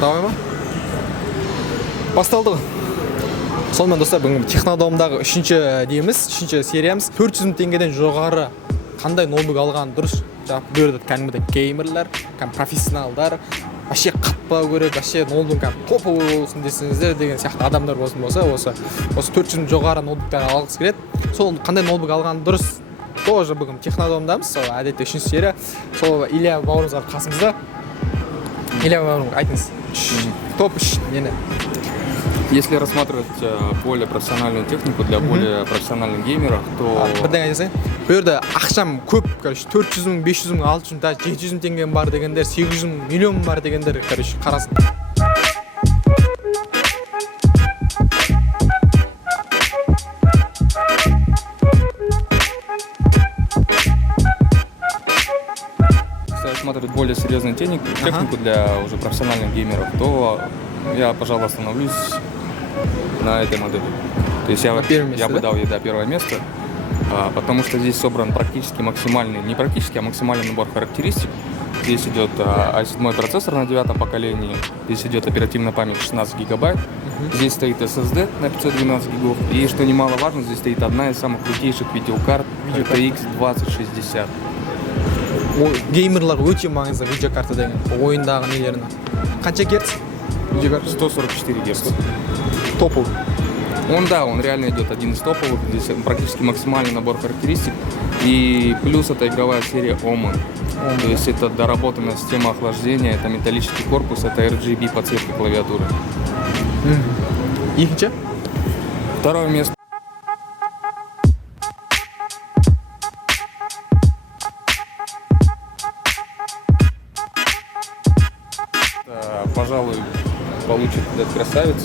Давай ма? Басталды ғой. Сонымен достар, бүгін Технодомдағы үшінші сериямыз. 400 мың теңгеден жоғары қандай ноутбук алған дұрыс? Бұл жерде кәдімгідей геймерлер, профессионалдар, вообще қатпау керек, вообще ноутбук топовый болсын десеңіздер деген сияқты адамдар болсын болса, осы 400 мың жоғары ноутбуктар алғысы келеді. Сол қандай ноутбук алған дұрыс? Тоже бүгін Технодомдамыз. Сол әдетте үшінші серия. Сол Илья бауырымызға қасымызда. Илья бауырым, айтыңыз. Топ 3 нені? Если рассматривать более профессиональную технику для более профессиональных геймеров, то... Бірден айтасың, бұл жерде ақшам көп, 400 мың, 500 мың, 600 мың, 700 мың теңгем бар дегендер, 800 мың, миллион бар дегендер, қарасын. Если рассматривать более серьезную технику для уже профессиональных геймеров, то я, пожалуй, остановлюсь на этой модели. То есть я бы дал ей первое место, потому что здесь собран практически максимальный, не практически, а максимальный набор характеристик. Здесь идет i7 процессор на 9-м поколении, здесь идет оперативная память 16 гигабайт, здесь стоит SSD на 512 гигов, и, что немаловажно, здесь стоит одна из самых крутейших видеокарт RTX 2060. Геймерлар өте маңызды видеокарта деген ойындағы нелеріне. Қанша герц? 144 Гц. Топовый. Он реально идет один из топовых, здесь практически максимальный набор характеристик. И плюс это игровая серия Omen. То есть это доработанная система охлаждения, это металлический корпус, это RGB подсветка клавиатуры. Екінші? Второе место. Пожалуй, получит этот красавец.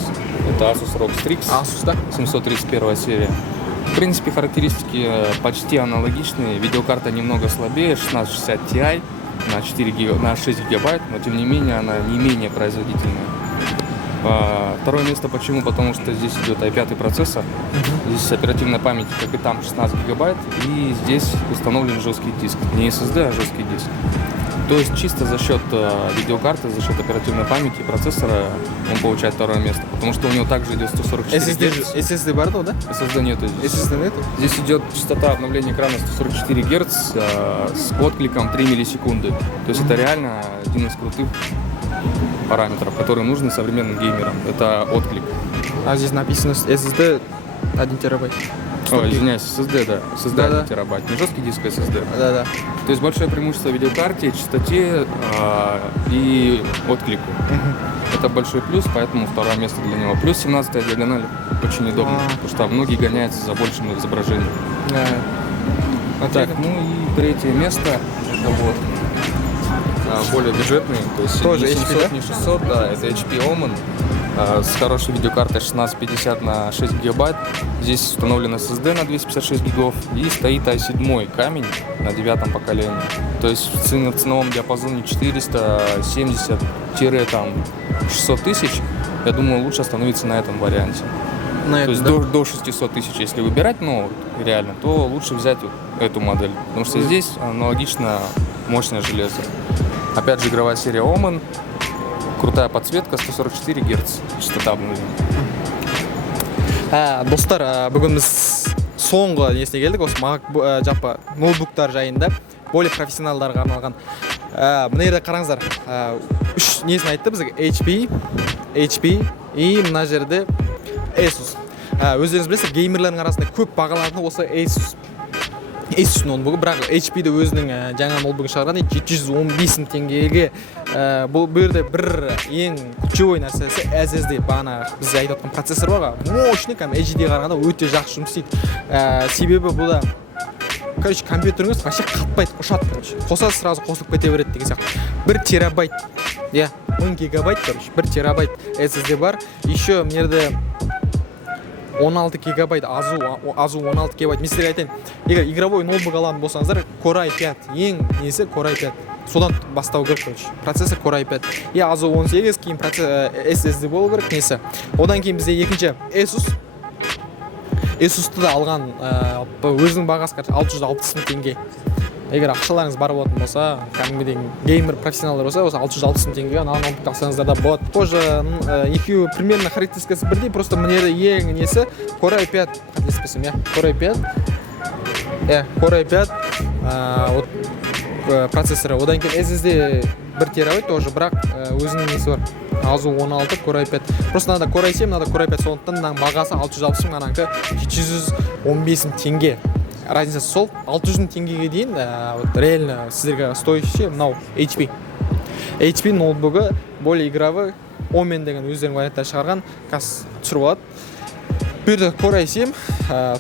Это Asus ROG Strix. Asus, да? 731 серия. В принципе, характеристики почти аналогичные. Видеокарта немного слабее, 1660 Ti на 6 гигабайт, но тем не менее она не менее производительная. Второе место почему? Потому что здесь идет i5 процессор. Здесь оперативная память, как и там, 16 гигабайт. И здесь установлен жесткий диск. Не SSD, а жесткий диск. То есть чисто за счет видеокарты, за счет оперативной памяти и процессора он получает второе место, потому что у него также идет 144 Гц. SSD бардо, да? SSD нету здесь. SSD нету? Здесь идет частота обновления экрана 144 Гц с откликом 3 миллисекунды. То есть это реально один из крутых параметров, которые нужны современным геймерам. Это отклик. А здесь написано SSD 1 терабайт. Ой, извиняюсь, SSD, да. SSD 1 терабайт. Не жесткий диск, а SSD. Да. То есть большое преимущество видеокарте, частоте и отклику. Это большой плюс, поэтому второе место для него. Плюс 17-я диагональ очень удобно, потому что многие гоняются за большим изображением. Так, ну и третье место, это вот более бюджетный, то есть тоже не HP, 700, да? не 600, да, это HP Omen. С хорошей видеокартой 1650 на 6 гигабайт. Здесь установлен SSD на 256 гигов и стоит i7 камень на 9-м поколении. То есть в ценовом диапазоне 470-600 тысяч, я думаю, лучше остановиться на этом варианте. То есть до 600 тысяч, если выбирать, ну, реально, то лучше взять вот эту модель. Потому что здесь аналогично мощное железо. Опять же, игровая серия Omen. Крутая подсветка, 144 Гц частота обновления. Достар, бүгін біз соңғы несіне келдік, осы жалпы ноутбуктар жайында, более профессионалдарға арналған. Мына жерде қараңыздар, үш несін айтты бізге, HP и мына жерде Asus. Өздеріңіз білесіздер, геймерлердің арасында көп бағаланатын осы Asus ноутбугі, бірақ HP-де өзінің жаңа ноутбугын шығарған 715 мың теңгеге. Бұл жерде бір ең ключевой нәрсесі SSD, бағана біз айтып отқан процессор бар, мощный, HD қарағанда өте жақсы жұмыс істейді. Себебі бұл да компьютеріңіз вообще қатпайды, ұшады, қосасы сразу қосылып кете береді деген сияқты. 1 терабайт, 10 гигабайт, 1 терабайт SSD бар. Еще мына жерде 16 гигабайт, азу 16 гигабайт. Мен сіздерге айтайын, егер игровой ноутбук алатын болсаңыздар, Core i5, ең несі Core i5. Содан бастау керек, процессор Core i5. азу 18, кейін SSD болу керек несі. Одан кейін бізде екінші Asus'ты да алған өзінің бағасы 660 мың теңге. егер ақшаларыңыз бар болатын болса, кәдімгідей геймер профессионалдар болса, осы 660 мың теңгеге ана ноутбук алсаңыздар да болады. Тоже екеуі примерно характеристикасы бірдей, просто мына жерде ең несі Core i5, қателеспесем, Core i5. Core i5 вот процессоры. Одан кейін SSD 1 терабайт тоже, бірақ өзінің несі бар. Азу 16 Core i5. Просто надо Core i7, надо Core i5, сондықтан мынаның бағасы 660 мың, ананікі 715 мың теңге. Разницасы сол 600 мың теңгеге дейін реально сіздерге стоящий мынау HP ноутбугі более игровой, Omen деген өздерінің варианттары шығарған, қазір түсіріп алады. Бұл жерде Core i7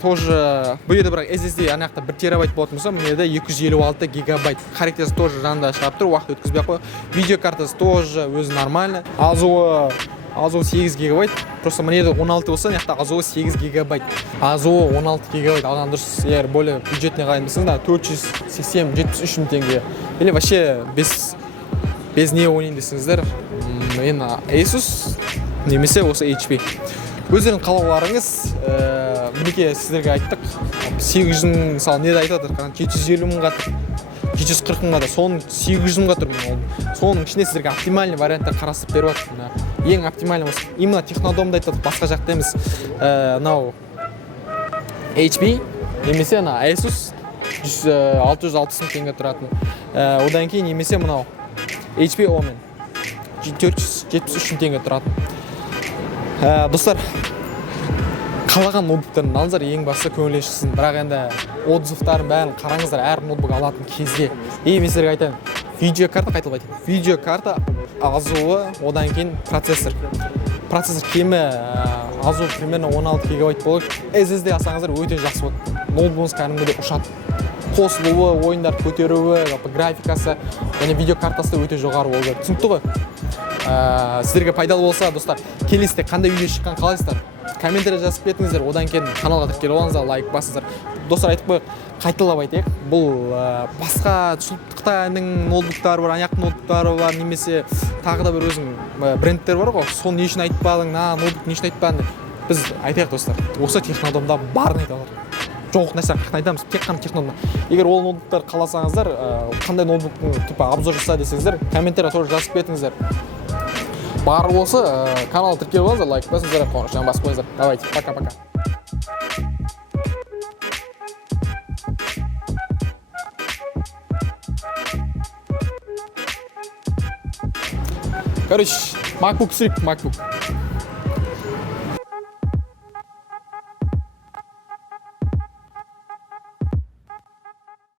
тоже, бұл жерде бірақ SSD анақта 1 терабайт болатын болса, бұл жерде 256 гигабайт. Характерасы тоже жанында шығарып тұр, уақыт өткізбей ақ қой. Видеокартасы тоже өзі нормально. Азуы 8 гигабайт. Просто мына жерде 16 болса, мына жақта Азуы 8 гигабайт. Азуы 16 гигабайт алған дұрыс. Егер более бюджетный қайын болсаңыз, 470-73 мың теңге. Или вообще без не ойнайын десеңіздер, мен Asus немесе осы HP. Өздерің қалауларыңыз, мінеке сіздерге айттық, 800 мың, мысалы, неде айтып жатыр, 750 мыңға тұр, 740 мыңға да, соның 800 мыңға тұр. Соның ішінде сіздерге оптимальный варианттар қарастырып беріп жатыр. Ең оптимальный осы, именно технодомда айтып жатыр, басқа жақта емес. Мынау HP немесе Asus 660 мың теңге тұратын. Одан кейін немесе мынау HP Omen 473 мың теңге тұратын. Достар, қалаған ноутбуктарын алыңыздар, ең басты көңілі шықсын. Бірақ енді отзывтарын бәрін қараңыздар, әр ноутбук алатын кезде. Мен сіздерге айтайын, видеокарта қайталап айтайын. Видеокарта Азуы, одан кейін процессор. Процессор кемі Азуы примерно 16 гигабайт болып, SSD алсаңыздар өте жақсы болады. Ноутбугыңыз кәдімгідей ұшады. Қосылуы, ойындар көтеруі, графикасы, және видеокартасы өте жоғары болды. Түсінікті ғой? Сіздерге пайдалы болса, достар, келесіде қандай видео шыққан қалайсыздар? Комментария жазып кетіңіздер, одан кейін каналға тіркеліп алыңыздар, лайк басыңыздар. Достар, айтып қойып, қайталап айтайық. Бұл басқа Қытайдың ноутбуктары бар, аяқ ноутбуктары бар, немесе тағы да бір өзің брендтер бар ғой. Соны не үшін айтпадың, ноутбук не үшін айтпадың? Біз айтайық, достар. Осы технодомда барын айталар. Жоқ нәрсе айтамыз, тек қана технодомда. Егер ол ноутбуктар қаласаңыздар, қандай ноутбуктың типа обзор жаса десеңіздер, комментария тоже жазып кетіңіздер. Бар болса, канал тіркеліп алыңыздар, лайк басыңыздар, қоңырауын басып қойыңыздар. Давайте, пока-пока. Короче, MacBook түсірейік, MacBook.